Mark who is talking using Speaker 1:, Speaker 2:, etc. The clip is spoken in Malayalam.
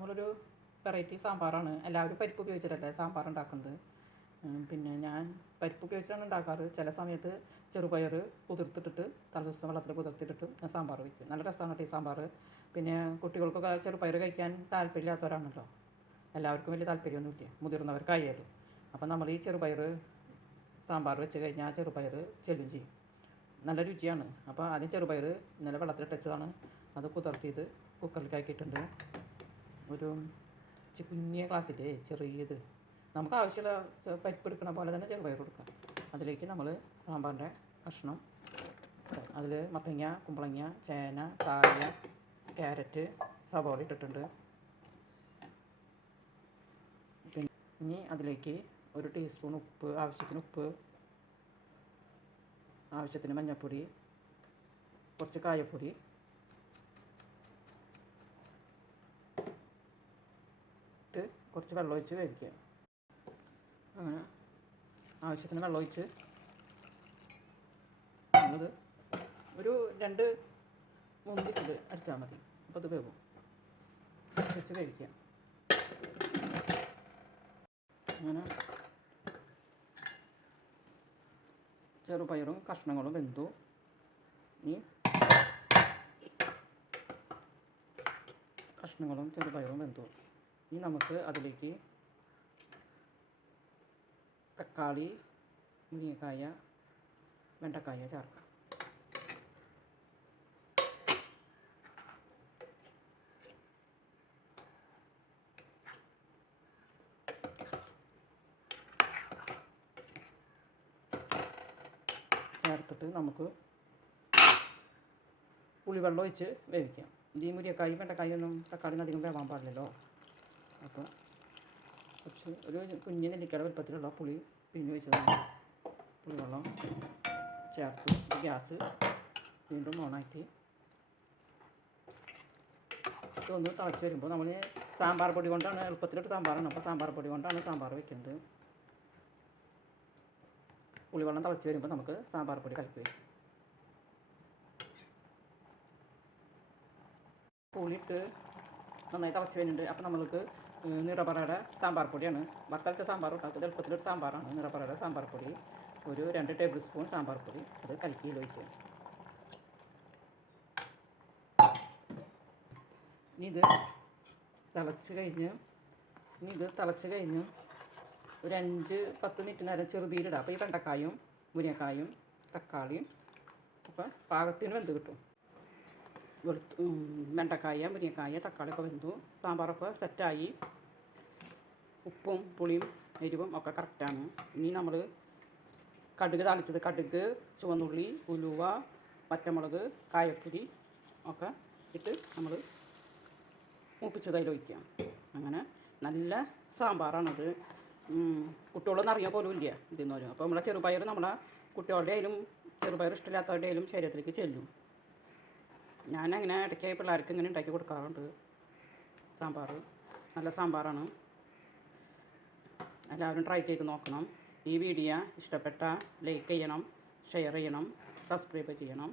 Speaker 1: നമ്മളൊരു വെറൈറ്റി സാമ്പാറാണ്. എല്ലാവരും പരിപ്പ് ഉപയോഗിച്ചിട്ടല്ലേ സാമ്പാർ ഉണ്ടാക്കുന്നത്. പിന്നെ ഞാൻ പരിപ്പ് ഉപയോഗിച്ചാണ് ഉണ്ടാക്കാറ്. ചില സമയത്ത് ചെറുപയർ കുതിർത്തിട്ടിട്ട് തലേദിവസം വെള്ളത്തിൽ കുതിർത്തിട്ടിട്ട് ഞാൻ സാമ്പാർ വയ്ക്കും നല്ല രസമാണ് ഈ സാമ്പാർ. പിന്നെ കുട്ടികൾക്കൊക്കെ ചെറുപയർ കഴിക്കാൻ താല്പര്യമില്ലാത്തവരാണല്ലോ. എല്ലാവർക്കും വലിയ താല്പര്യമൊന്നുമില്ല. മുതിർന്നവർക്കായാലും അപ്പം നമ്മൾ ഈ ചെറുപയർ സാമ്പാർ വെച്ച് കഴിഞ്ഞാൽ ചെറുപയർ ചെല്ലും ചെയ്യും. നല്ല രുചിയാണ്. അപ്പോൾ ആദ്യം ചെറുപയർ ഇന്നലെ വെള്ളത്തിൽ ഇട്ടതാണ് അത് കുതിർത്തിയത് കുക്കറിലേക്ക് ആക്കിയിട്ടുണ്ട്. ഒരു കുഞ്ഞിയ ഗ്ലാസ്സില്ലേ ചെറിയത്. നമുക്ക് ആവശ്യമുള്ള പരിപ്പ് എടുക്കണ പോലെ തന്നെ ചെറുപയർ കൊടുക്കാം. അതിലേക്ക് നമ്മൾ സാമ്പാറിന്റെ കഷ്ണം അതിൽ മത്തങ്ങ കുമ്പളങ്ങ ചേന താഴ ക്യാരറ്റ് സവോള ഇട്ടിട്ടുണ്ട്. ഇനി അതിലേക്ക് ഒരു ടീസ്പൂൺ ഉപ്പ് ആവശ്യത്തിന് ഉപ്പ് ആവശ്യത്തിന് മഞ്ഞൾപ്പൊടി കുറച്ച് കായപ്പൊടി ഇട്ട് കുറച്ച് വെള്ളം ഒഴിച്ച് വേവിക്കുക. അങ്ങനെ ആവശ്യത്തിന് വെള്ളം ഒഴിച്ച് നമ്മളത് ഒരു രണ്ട് മൂന്ന് വിസിൽ അടിച്ചാൽ മതി. അപ്പോൾ അത് വേവും. വെച്ച് വേവിക്കുക. അങ്ങനെ ചെറുപയറും കഷ്ണങ്ങളും വെന്തു. ഇനി കഷ്ണങ്ങളും ചെറുപയറും വെന്തു. ഇനി നമുക്ക് അതിലേക്ക് തക്കാളി മുരിങ്ങക്കായ വെണ്ടക്കായ ചേർക്കാം. ചേർത്തിട്ട് നമുക്ക് പുളിവെള്ളം ഒഴിച്ച് വേവിക്കാം. ഈ മുരിയക്കായും വെണ്ടക്കായൊന്നും തക്കാളി അധികം വേവാൻ പാടില്ലല്ലോ. അപ്പോൾ കുറച്ച് ഒരു കുഞ്ഞ് നെല്ലിക്കയുടെ വലുപ്പത്തിലുള്ള പുളി പിഴിഞ്ഞ് വെച്ചതാണ്. പുളിവെള്ളം ചേർത്ത് ഗ്യാസ് വീണ്ടും ഓണാക്കി ഇതൊന്ന് തിളച്ച് വരുമ്പോൾ നമ്മൾ സാമ്പാർ പൊടി കൊണ്ടാണ് എളുപ്പത്തിലോട്ട് സാമ്പാറാണ്. അപ്പോൾ സാമ്പാർ പൊടി കൊണ്ടാണ് സാമ്പാർ വെക്കുന്നത്. പുളിവെള്ളം തിളച്ച് വരുമ്പോൾ നമുക്ക് സാമ്പാർ പൊടി കലക്കി വയ്ക്കും. പുളിയിട്ട് നന്നായി തിളച്ച് വരുന്നുണ്ട്. അപ്പോൾ നമ്മൾക്ക് നിറപറയുടെ സാമ്പാർ പൊടിയാണ് വത്തലത്തെ സാമ്പാർ ഉണ്ടാക്കുന്നത് എളുപ്പത്തിലൊരു സാമ്പാറാണ്. നിറപറയുടെ സാമ്പാർ പൊടി ഒരു രണ്ട് ടേബിൾ സ്പൂൺ സാമ്പാർ പൊടി അത് കലക്കി ഒഴിക്കുക ഇനി ഇത് തിളച്ച് കഴിഞ്ഞ് ഇനി ഇത് തിളച്ച് കഴിഞ്ഞ് ഒരു അഞ്ച് പത്ത് മിനിറ്റ് നേരം ചെറുതീരിടാം. അപ്പോൾ ഈ വെണ്ടക്കായും മുരിങ്ങക്കായും തക്കാളിയും അപ്പോൾ പാകത്തിന് വെന്ത് കിട്ടും. വെളുത്ത് വെണ്ടക്കായ മുരിങ്ങക്കായ തക്കാളിയൊക്കെ വെന്തു. സാമ്പാറൊക്കെ സെറ്റായി. ഉപ്പും പുളിയും എരിവും ഒക്കെ കറക്റ്റാണ് ഇനി നമ്മൾ കടുക് താളിച്ചത് കടുക് ചുവന്നുള്ളി ഉലുവ പച്ചമുളക് കായപ്പൊടി ഒക്കെ ഇട്ട് നമ്മൾ മൂപ്പിച്ചത് അതിലൊഴിക്കാം അങ്ങനെ നല്ല സാമ്പാറാണത്. കുട്ടികളൊന്നും അറിയാൻ പോലും ഇല്ല ഇതിന്ന് വരും അപ്പോൾ നമ്മളെ ചെറുപയർ നമ്മളെ കുട്ടികളുടെ ആയാലും ചെറുപയർ ഇഷ്ടമില്ലാത്തവരുടെ ആയാലും ശരീരത്തിലേക്ക് ചെല്ലും. ഞാനങ്ങനെ ഇടയ്ക്കായി പിള്ളേർക്ക് ഇങ്ങനെ ഉണ്ടാക്കി കൊടുക്കാറുണ്ട്. സാമ്പാർ നല്ല സാമ്പാറാണ്. എല്ലാവരും ട്രൈ ചെയ്ത് നോക്കണം. ഈ വീഡിയോ ഇഷ്ടപ്പെട്ട ലൈക്ക് ചെയ്യണം ഷെയർ ചെയ്യണം സബ്സ്ക്രൈബ് ചെയ്യണം.